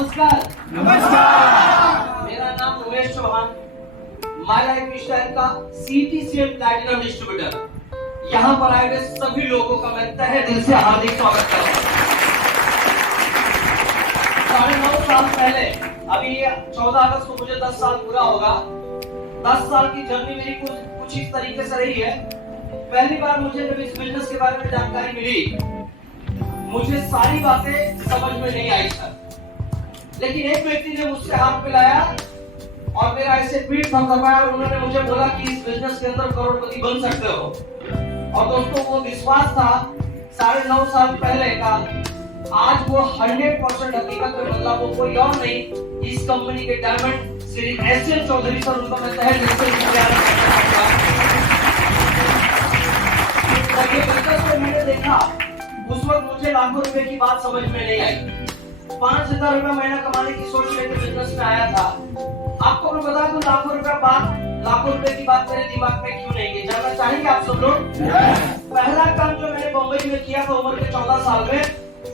नमस्कार। नमस्कार। मेरा नाम Umesh Chauhan, my lifestyle का CTCL प्लैटिनम डिस्ट्रीब्यूटर। यहाँ पर आए हुए सभी लोगों का मैं तहे दिल से हार्दिक स्वागत करता हूँ। 9.5 साल पहले, अभी 14 अगस्त को मुझे 10 साल पूरा होगा। 10 साल की जर्नी मेरी कुछ इस तरीके से रही है। पहली बार मुझे जब इस बिजनेस के बारे में जानकारी मिली, मुझे सारी बातें समझ में नहीं आई सर, लेकिन एक व्यक्ति ने मुझसे हाथ मिलाया और मेरा ऐसे पीठ थपथपाया और उन्होंने मुझे बोला कि इस बिजनेस के अंदर करोड़पति बन सकते हो। और दोस्तों, वो विश्वास था 9.5 साल पहले का, आज वो 100% हकीकत में बदला। वो कोई और नहीं, इस कंपनी के diamond Shri SL Chaudhary sir, उनका मैं तहे दिल से शुक्रिया करता हूं। मैंने देखा, उस वक्त मुझे लाखों रुपए की बात समझ में नहीं आई। 5,000 रुपए महीना कमाने की सोच लेकर बिजनेस में आया था। आपको मैं बता दूं, लाखों रुपए की बात मेरे दिमाग में क्यों नहीं गई, जानना चाहेंगे आप सब लोग? पहला काम जो मैंने बंबई में किया था उम्र के 14 साल में,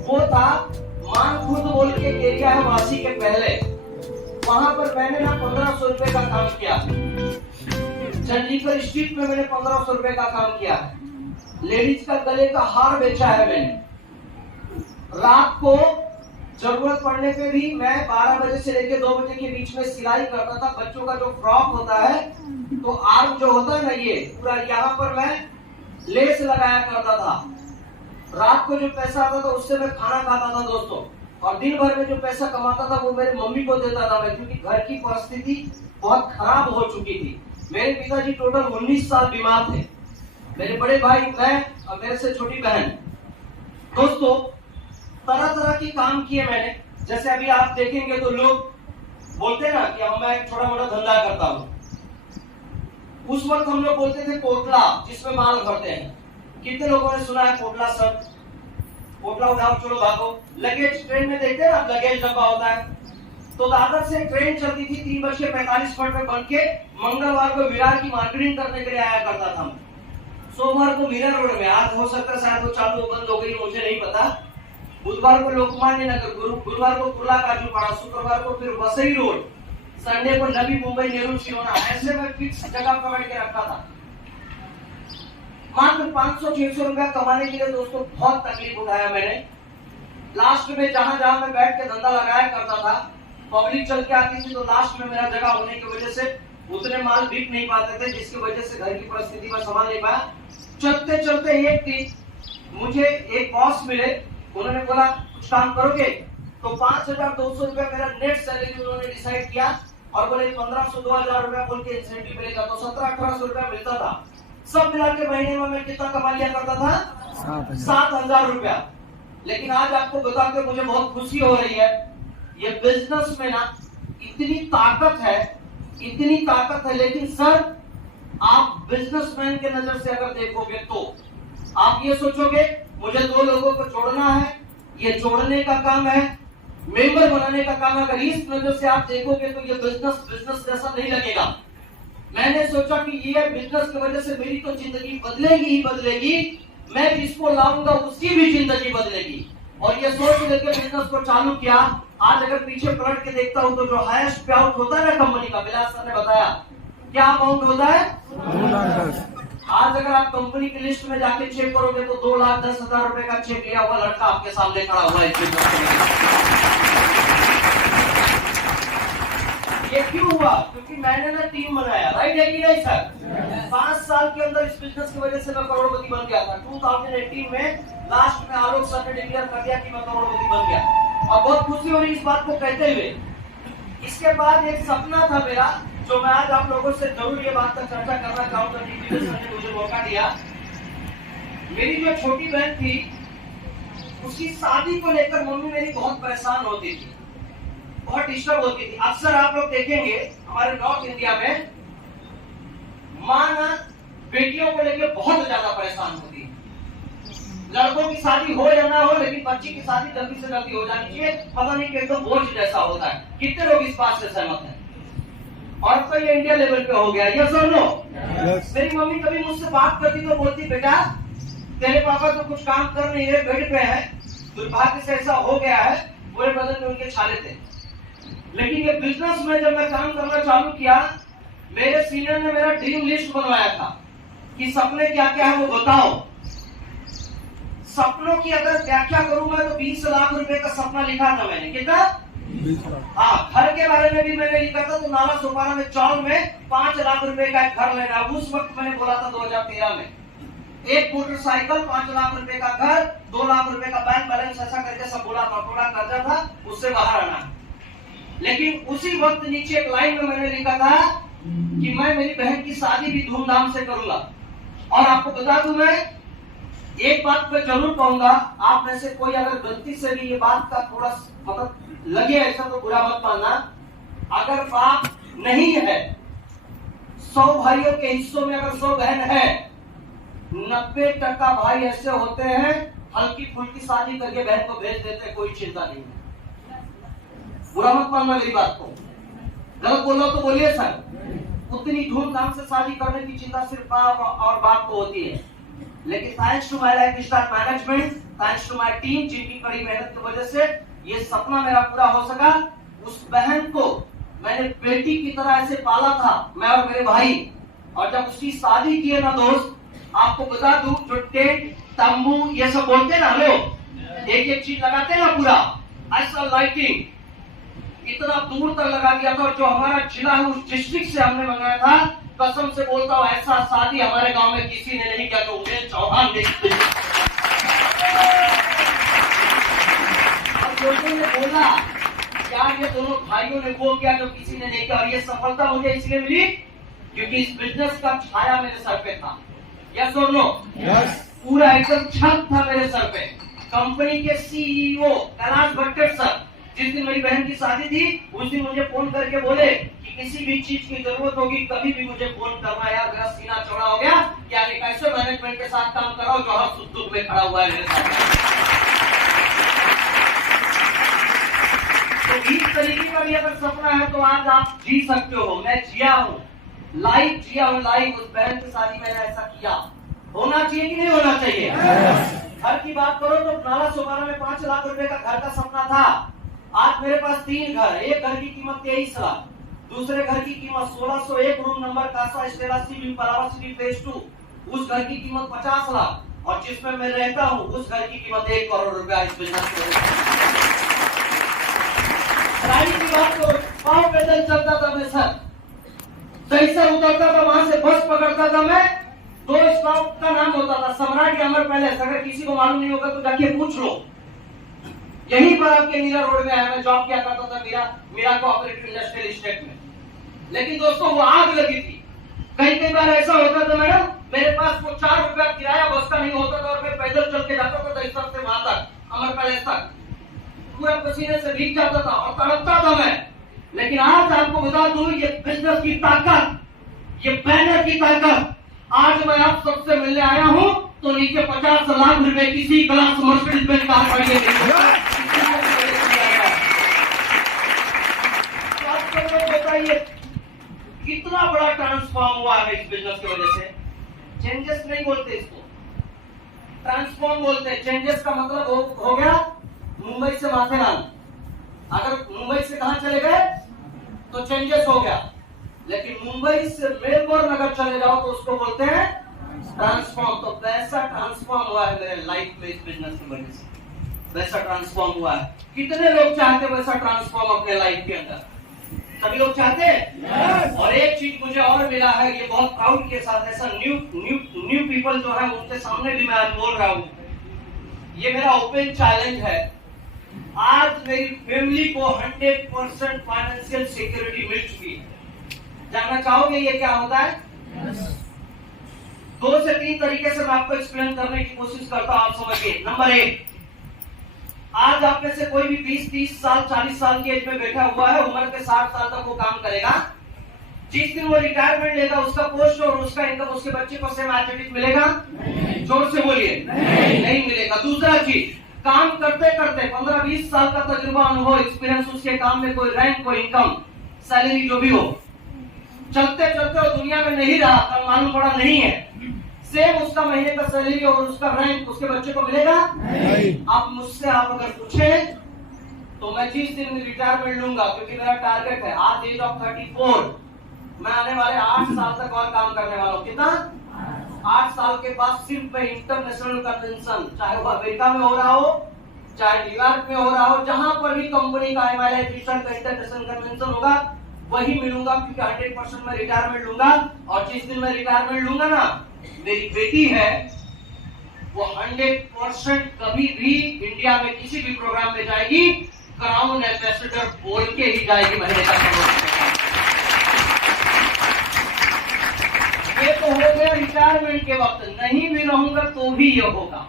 वो था मान खुद बोल के एरिया है वासी के पहले। वहां पर मैंने ना 1500 रुपए का काम किया। चंडीगढ़ स्ट्रीट में मैंने 1500 रुपए का काम किया। लेडीज का गले का हार बेचा है मैंने। रात को जरूरत पड़ने पे भी मैं 12 बजे से लेकर 2 बजे के बीच में सिलाई करता था। बच्चों का जो फ्रॉक होता है, तो आर्म जो होता है ना, ये पूरा यहाँ पर मैं लेस लगाया करता था। रात को जो पैसा आता था उससे मैं खाना खाता था दोस्तों, और दिन भर में जो पैसा कमाता था वो मेरे मम्मी को देता था मैं, क्योंकि घर की परिस्थिति बहुत खराब हो चुकी थी। मेरे पिताजी टोटल 19 साल बीमार थे। मेरे बड़े भाई, मैं और मेरे से छोटी बहन। दोस्तों, तरह तरह की काम किए मैंने। जैसे अभी आप देखेंगे तो लोग बोलते हैं ना कि हम मैं छोटा मोटा धंधा करता हूँ। उस वक्त हम लोग बोलते थे पोटला, जिसमें माल भरते हैं। कितने लोगों ने सुना है पोटला सर? पोटला उठाओ, चलो भागो। लगेज ट्रेन में देखते हैं ना, लगेज डब्बा होता है। तो दादर से ट्रेन चलती थी 3:45 में बन के। मंगलवार को विरार की मार्केटिंग करने के लिए आया करता था। सोमवार को मीरा रोड में, आज हो सकता है शायद वो चालू बंद हो गई, मुझे नहीं पता। बुधवार को लोकमान्य नगर, गुरुवार को कुर्ला काजूपाड़ा, शुक्रवार को फिर वसई रोड, संडे को नवी मुंबई नेहरू सिरोना। ऐसे में फिक्स जगह पर बैठ के रखा था। मात्र 500-600 रुपया कमाने के लिए दोस्तों बहुत तकलीफ उठाया मैंने। लास्ट में जहां जहां मैं बैठ के धंधा लगाया करता था, पब्लिक चल के आती थी, तो लास्ट में मेरा जगह होने की वजह से उतने माल बिक नहीं पाते थे, जिसकी वजह से घर की परिस्थिति में संभाल नहीं पाया। चलते चलते एक दिन मुझे एक बॉस मिले। उन्होंने बोला कुछ काम करोगे? तो 5,200 रुपया मेरा नेट सैलरी उन्होंने डिसाइड किया और बोले 1,500-2,000 रुपया बोल के इंसेंटिव मिलेगा। तो 1700-1800 रुपया मिलता था। सब मिला के महीने में मैं कितना कमा लिया करता था? 7,000 रुपया। लेकिन आज आपको बता के मुझे बहुत खुशी हो रही है, ये बिजनेस में ना इतनी ताकत है, लेकिन सर आप बिजनेसमैन के नजर से अगर देखोगे तो आप ये सोचोगे मुझे 2 लोगों को जोड़ना है, ये जोड़ने का काम है, मेंबर बनाने का काम है। अगर इस नजर से आप देखोगे तो ये बिजनेस जैसा नहीं लगेगा। मैंने सोचा कि ये बिजनेस की वजह से मेरी तो जिंदगी बदलेगी ही बदलेगी, मैं जिसको लाऊंगा उसकी भी जिंदगी बदलेगी। और ये सोच लेकर बिजनेस को चालू किया। आज अगर पीछे पलट के देखता हूं तो जो हाईएस्ट पे आउट होता है ना कंपनी का, बिलास सर ने बताया क्या अमाउंट होता है। आज अगर आप कंपनी की लिस्ट में जाके चेक करोगे तो 2,10,000 रुपए का चेक लिया हुआ लड़का आपके सामने खड़ा हुआ है। ये क्यों हुआ? क्योंकि मैंने ना टीम बनाया। राइट है कि नहीं सर? 5 साल के अंदर इस बिजनेस की वजह से मैं करोड़पति बन गया था। 2018 में लास्ट में आलोक सर ने डिक्लेयर कर दिया कि मैं करोड़पति बन गया, और बहुत खुशी हो रही इस बात को कहते हुए। इसके बाद एक सपना था मेरा, जो मैं आज आप लोगों से जरूर ये बात का चर्चा करना चाहूंगा। सर ने मुझे मौका दिया। मेरी जो छोटी बहन थी, उसकी शादी को लेकर मम्मी मेरी बहुत परेशान होती थी, बहुत डिस्टर्ब होती थी। अक्सर आप लोग देखेंगे हमारे नॉर्थ इंडिया में माँ ना बेटियों को लेकर बहुत ज्यादा परेशान होती है। लड़कों की शादी हो या ना हो, लेकिन बच्ची की शादी जल्दी से जल्दी हो जानी चाहिए। पता नहीं कि एकदम बोझ जैसा होता है। कितने लोग इस बात से सहमत हैं? और तो ये इंडिया लेवल पे हो गया, यस और नो? मेरी मम्मी कभी मुझसे बात करती तो बोलती, बेटा तेरे पापा तो कुछ काम कर नहीं रहे, बेड पे है, दुर्भाग्य से ऐसा हो गया है। पूरे बदन में उनके छाले थे। लेकिन ये बिजनेस में जब मैं काम करना चालू किया, मेरे सीनियर ने मेरा ड्रीम लिस्ट बनवाया था कि सपने क्या क्या है वो बताओ। सपनों की अगर व्याख्या करूं मैं तो 20 लाख रुपए का सपना लिखा था मैंने। कितना? हाँ, घर के बारे में भी मैंने लिखा था। तो नाला सोपारा में चौल में 5 लाख रुपए का एक घर लेना। उस वक्त मैंने बोला था 2013 में, एक मोटरसाइकिल, 5 लाख रुपए का घर, 2 लाख रुपए का बैंक बैलेंस, ऐसा करके सब बोला था। थोड़ा कर्जा था, उससे बाहर आना। लेकिन उसी वक्त नीचे एक लाइन में मैंने लिखा था कि मैं मेरी बहन की शादी भी धूमधाम से करूंगा। और आपको बता दूं, मैं एक बात पे जरूर कहूंगा, आप में से कोई अगर गलती से भी ये बात का थोड़ा मतलब लगे ऐसा तो बुरा मत मानना। अगर बाप नहीं है, 100 भाइयों के हिस्सों में अगर 100 बहन है, 90% भाई ऐसे होते हैं हल्की फुल्की शादी करके बहन को भेज देते, कोई चिंता नहीं है। बुरा मत मानना मेरी बात को, गलत बोल रहा तो बोलिए सर। उतनी धूमधाम से शादी करने की चिंता सिर्फ बाप और बाप को होती है। लेकिन thanks to my lifestyle management, thanks to my team, जिनकी कड़ी मेहनत की वजह से ये सपना मेरा पूरा हो सका। उस बहन को मैंने बेटी की तरह ऐसे पाला था, मैं और मेरे भाई। और जब उसकी शादी की है ना दोस्त, आपको बता दूं, जो टेंट, तंबू ये सब बोलते हैं ना लोग, एक एक चीज लगाते हैं ना पूरा, ऐसा लाइटिंग इतना दूर तक लगा दिया था। और जो हमारा जिला है उस डिस्ट्रिक्ट से हमने मंगाया था, कसम से बोलता हूँ ऐसा शादी हमारे गांव में किसी ने नहीं किया, तो उमेश चौहान ने। अब लोगों ने बोला यार ये दोनों भाइयों ने वो किया जो किसी ने नहीं किया। और ये सफलता मुझे इसलिए मिली क्योंकि इस बिजनेस का छाया मेरे सर पे था। यस और नो? यस। पूरा एकदम छत था मेरे सर पे। कंपनी के सीईओ कैलाश भट्टर सर, जिस दिन मेरी बहन की शादी थी, उस दिन मुझे फोन करके बोले कि किसी भी चीज की जरूरत होगी कभी भी मुझे फोन करना। यार मेरा सीना चौड़ा हो गया कि यार एक ऐसे मैनेजमेंट के साथ काम कर रहा हूं जो हर सुख दुख में खड़ा हुआ है मेरे साथ। तो इस तरीके का भी अगर सपना है तो आज आप जी सकते हो। मैं जिया हूँ, लाइव जिया हूँ, लाइव। उस बहन की शादी मैंने ऐसा किया। होना चाहिए कि नहीं होना चाहिए? घर की बात करो तो नाला सोपारा में 5 लाख रुपए का घर का सपना था। आज मेरे पास 3 घर। एक घर की कीमत 23 लाख, दूसरे घर की कीमत 1600, एक रूम नंबर कासा स्टेला सी पलावा सी फेज 2, उस घर की कीमत 50 लाख, और जिसमें मैं रहता हूँ उस घर की कीमत 1 करोड़ रुपया। इस बिजनेस की बात करो, पांव पैदल चलता था मैं सर, सर उतरता था, वहां से बस पकड़ता था मैं। 2 स्टॉप का नाम होता था, सम्राट या अमर पैलेस। अगर किसी को मालूम नहीं होगा तो जाके पूछ लो। यहीं पर आपके मीरा रोड में है। मैं जॉब किया करता था मीरा कोऑपरेटिव इंडस्ट्रियल एस्टेट में। लेकिन दोस्तों वो आग लगी थी। कई बार ऐसा होता था मैडम, मेरे पास वो 4 रुपया किराया बस का नहीं होता था और मैं पैदल चल के जाता था इस से वहां तक, अमर पैलेस तक। पूरा पसीने से भीग जाता था और तड़पता था मैं। लेकिन आज आपको बता दूं, ये बिजनेस की ताकत, ये बैनर की ताकत, आज मैं आप सबसे मिलने आया हूं तो नीचे 50 लाख रुपए किसी क्लास मर्सिडीज बेंज कार खड़ी है। बताइए कितना बड़ा ट्रांसफॉर्म हुआ है इस बिजनेस की वजह से। चेंजेस नहीं बोलते इसको, ट्रांसफॉर्म बोलते हैं। चेंजेस का मतलब हो गया मुंबई से माथेरान। अगर मुंबई से कहां चले गए तो चेंजेस हो गया, लेकिन मुंबई से मेलबोर्न अगर चले जाओ तो उसको बोलते हैं ट्रांसफॉर्म। तो वैसा ट्रांसफॉर्म हुआ है मेरे लाइफ में इस बिजनेस की वजह से, वैसा ट्रांसफॉर्म हुआ है। कितने लोग चाहते हैं वैसा ट्रांसफॉर्म अपने लाइफ के अंदर? सभी लोग चाहते हैं। yes. और एक चीज मुझे और मिला है, ये बहुत प्राउड के साथ, ऐसा न्यू पीपल जो है उनके सामने भी मैं आज बोल रहा हूँ, ये मेरा ओपन चैलेंज है। आज मेरी फैमिली को 100% फाइनेंशियल सिक्योरिटी मिल चुकी है। जानना चाहोगे ये क्या होता है? yes. 2 से 3 तरीके से मैं आपको एक्सप्लेन करने की कोशिश करता हूं, आप समझिए। नंबर 1, आज आप में से कोई भी 20, 30 साल, 40 साल की एज में बैठा हुआ है, उम्र के 60 साल तक वो काम करेगा। जिस दिन वो रिटायरमेंट लेगा उसका पोस्ट और उसका इनकम उसके बच्चे को सेम एज मिलेगा? जोर से बोलिए। नहीं मिलेगा। दूसरा चीज, काम करते करते 15-20 साल का तजुर्बा, अनुभव, एक्सपीरियंस, उसके काम में कोई रैंक, कोई इनकम, सैलरी जो भी हो, चलते चलते वो दुनिया में नहीं रहा, कल मालूम पड़ा नहीं है, सेम उसका महीने का सैलरी और उसका रैंक उसके बच्चे को मिलेगा? नहीं। आप मुझसे आप अगर पूछे तो मैं जिस दिन रिटायरमेंट लूंगा, क्योंकि मेरा टारगेट है आज एज ऑफ 34, मैं आने वाले 8 साल तक और काम करने वाला हूँ। कितना? 8 साल के बाद सिर्फ मैं इंटरनेशनल कन्वेंशन, चाहे वो अमेरिका में हो रहा हो, चाहे न्यूयॉर्क में हो रहा हो, जहां पर भी कंपनी का एमआईएल का इंटरनेशनल कन्वेंशन होगा वही मिलूंगा, क्योंकि 100% मैं रिटायरमेंट लूंगा। और जिस दिन मैं रिटायरमेंट लूंगा ना, मेरी बेटी है वो 100% कभी भी इंडिया में किसी भी प्रोग्राम में जाएगी, क्राउन एम्बेसडर बोल के ही जाएगी महीने का। ये तो हो गया रिटायरमेंट के वक्त, नहीं भी रहूंगा तो भी ये होगा,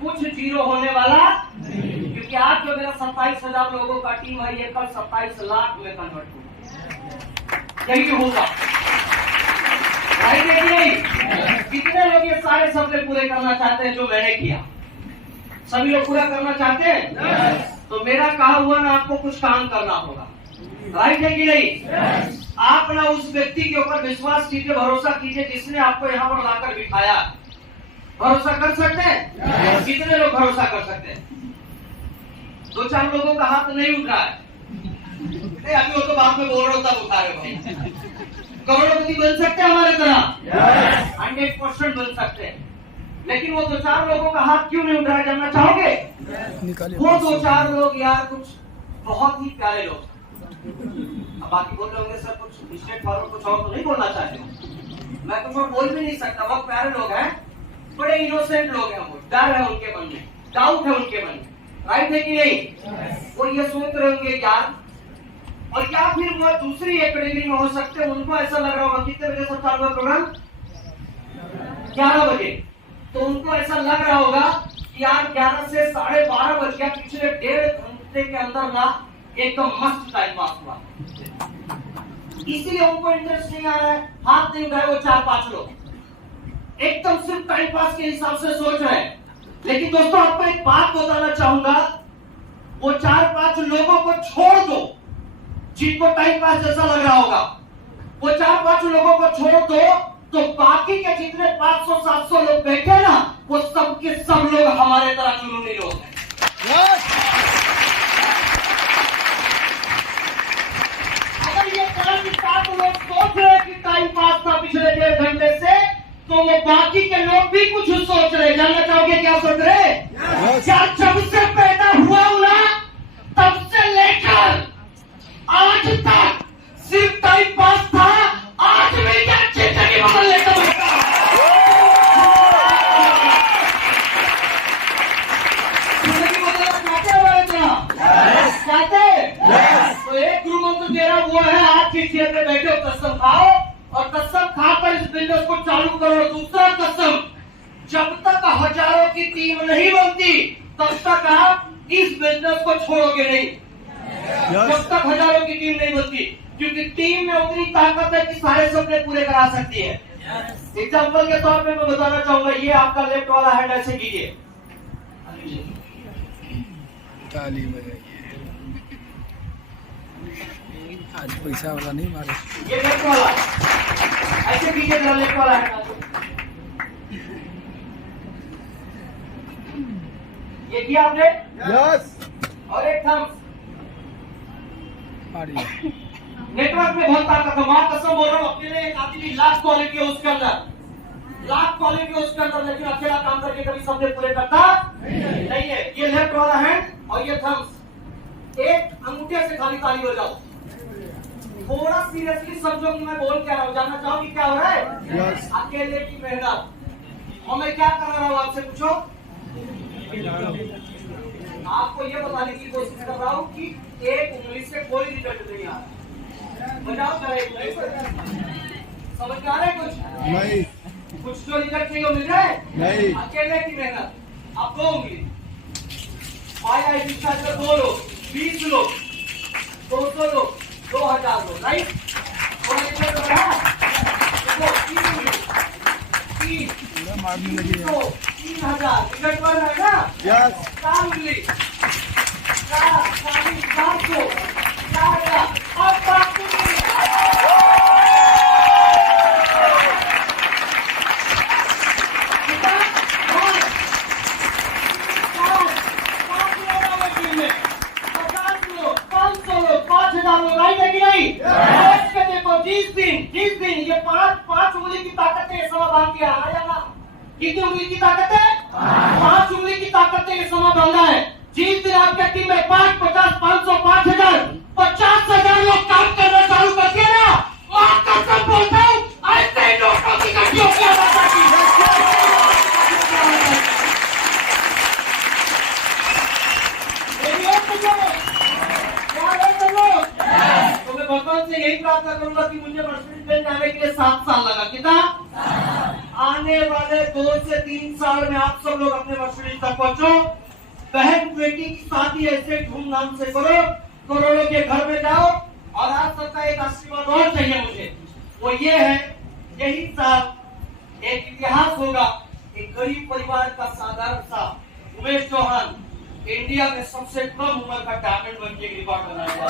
कुछ जीरो होने वाला नहीं। क्योंकि आज जो मेरा 27,000 लोगों का टीम है, ये कल 27 लाख में कन्वर्ट होगा, यही होगा। राइट है कि नहीं? कितने लोग ये सारे सपने पूरे करना चाहते हैं जो मैंने किया? सभी लोग पूरा करना चाहते हैं? तो मेरा कहा हुआ ना, आपको कुछ काम करना होगा। राइट है कि नहीं? आप ना उस व्यक्ति के ऊपर विश्वास कीजिए, भरोसा कीजिए जिसने आपको यहाँ पर लाकर बिठाया। भरोसा कर सकते हैं? कितने लोग भरोसा कर सकते हैं? 2-4 लोगों का हाथ नहीं उठ रहा है। नहीं, अभी वो तो बाद में बोल रहा हूँ, तब उठा रहे भाई। करोड़पति बन सकते हैं हमारे तरह, 100% बन सकते हैं। लेकिन वो 2-4 लोगों का हाथ क्यों नहीं उठ रहा है, जानना चाहोगे? वो 2-4 लोग यार कुछ बहुत ही प्यारे लोग। अब बाकी बोल रहे होंगे सर कुछ मिस्टेक फॉरवर्ड कुछ और तो नहीं बोलना चाहते हो, मैं कुछ और बोल भी नहीं सकता। बहुत प्यारे लोग हैं, बड़े इनोसेंट लोग हैं, वो डर है उनके मन में, डाउट है उनके मन में। राइट है कि नहीं? वो ये सोच रहे होंगे यार, और या फिर वो दूसरी एक कैटेगरी में हो सकते हैं, उनको ऐसा लग रहा होगा कितने बजे से चालू हुआ प्रोग्राम? 11 बजे। तो उनको ऐसा लग रहा होगा कि यार 11 से 12:30 बज गया, पिछले 1.5 घंटे के अंदर ना एकदम मस्त टाइम पास हुआ, इसीलिए उनको इंटरेस्ट नहीं आ रहा है, हाथ नहीं उठाए वो 4-5 लोग, एकदम सिर्फ टाइम पास के हिसाब से सोच रहे हैं। लेकिन दोस्तों आपको एक बात बताना चाहूंगा, वो 4-5 लोगों को छोड़ दो जिनको टाइम पास जैसा लग रहा होगा, वो 4-5 लोगों को छोड़ दो, तो बाकी के जितने 500-700 लोग बैठे ना, वो सब के सब लोग हमारे तरह जुनूनी लोग हैं। अगर ये 5-7 लोग सोच रहे कि टाइम पास था पिछले 1.5 घंटे से, तो वो बाकी के लोग भी कुछ सोच रहे। जानना चाहोगे क्या सोच रहे? क्या जब से पैदा हुआ हूं ना, तब से लेकर आज तक सिर्फ टाइम पास था, आज मेरी अच्छी जगह बदल लेकर तो एक गुरु मंत्र तेरा वो है, आज की चेयर पे बैठे हो, कसम खाओ और कसम खाकर इस बिजनेस को चालू करो। दूसरा कसम, जब तक हजारों की टीम नहीं बनती तब तक आप इस बिजनेस को छोड़ोगे नहीं। जब तक हजारों की टीम नहीं बनती, क्योंकि टीम में उतनी ताकत है कि सारे सपने पूरे करा सकती है। एग्जाम्पल के तौर पे मैं बताना चाहूंगा, ये आपका लेफ्ट वाला हैंड ऐसे कीजिए, ताली बजाइए। आज पैसा वाला नहीं मारे, ये लेफ्ट वाला ऐसे कीजिए, जरा लेफ्ट वाला हैंड ये किया आपने? यस। और एक थम्स। मारिए। नेटवर्क में बहुत ताकत है, मां कसम बोल रहा हूँ, अकेले एक आदमी लाख क्वालिटी है उसके अंदर, लाख क्वालिटी है उसके अंदर, लेकिन अकेला काम करके कभी सपने पूरे करता नहीं है। ये लेफ्ट वाला हैंड और ये थम्स, एक अंगूठे से खाली ताली हो जाओ। थोड़ा सीरियसली समझो कि मैं बोल क्या रहा हूँ, जानना चाहोगे क्या हो रहा है? Yes. अकेले की मेहनत। और मैं क्या कर रहा हूँ आपसे पूछो, आपको ये बताने की कोशिश कर रहा हूँ कि एक उंगली से कोई रिजल्ट नहीं आ रहा। बजाओ करे, समझ में आ रहा है कुछ? नहीं। कुछ जो रिजल्ट नहीं मिल रहा है, नहीं। अकेले की मेहनत। अब 2 उंगली, 2 लोग, 20 लोग, 200 लोग, 2000 लोग, राइट? थोड़ा रिजल्ट हो रहा है? देखो 3 उंगली, 3, मारने लगी है। 3000 रिजल्ट बन रहा है ना? यस। 4 उंगली, 4, 400, 4000, अब 5 उंगली। कितना? 5 लोग 5,000 लोग आएंगे कि नहीं? सोच के देखो, जिस दिन ये पांच उंगली की ताकत से ये समा बांध दिया, आ जाना। कितनी उंगली की ताकत है? 5 उंगली की ताकत से ये समा बांधा है। जिस दिन आपके टीम में 5, 50, 500, 5,000, 50,000 लोग काम करना चालू कर दिया ना, मां कसम बोलता हूं, ऐसे ही नोटों की गड्डियों की आवाज आती है। तो मैं भगवान से यही प्रार्थना करूंगा कि मुझे मर्सिडीज बेंज आने के लिए 7 साल लगा। कितना? आने वाले 2 से 3 साल में आप सब लोग अपने मर्सिडीज तक पहुंचो। बहन बेटी की शादी ऐसे धूमधाम से करो, करोड़ों के घर में जाओ। और आप सबका एक आशीर्वाद और चाहिए मुझे, वो ये है, यही साल एक इतिहास होगा। एक गरीब परिवार का साधारण सा उमेश चौहान इंडिया में सबसे कम उम्र का डायमंड बन के रिकॉर्ड बनाएगा।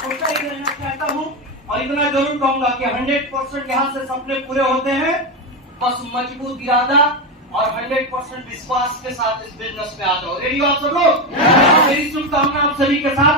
छोटा ही रहना चाहता हूँ और इतना जरूर कहूंगा कि 100% यहाँ से सपने पूरे होते हैं, बस मजबूत इरादा और 100% विश्वास के साथ इस बिजनेस में आ जाओ। रेडी हो आप सब लोग? मेरी शुभकामना आप सभी के साथ।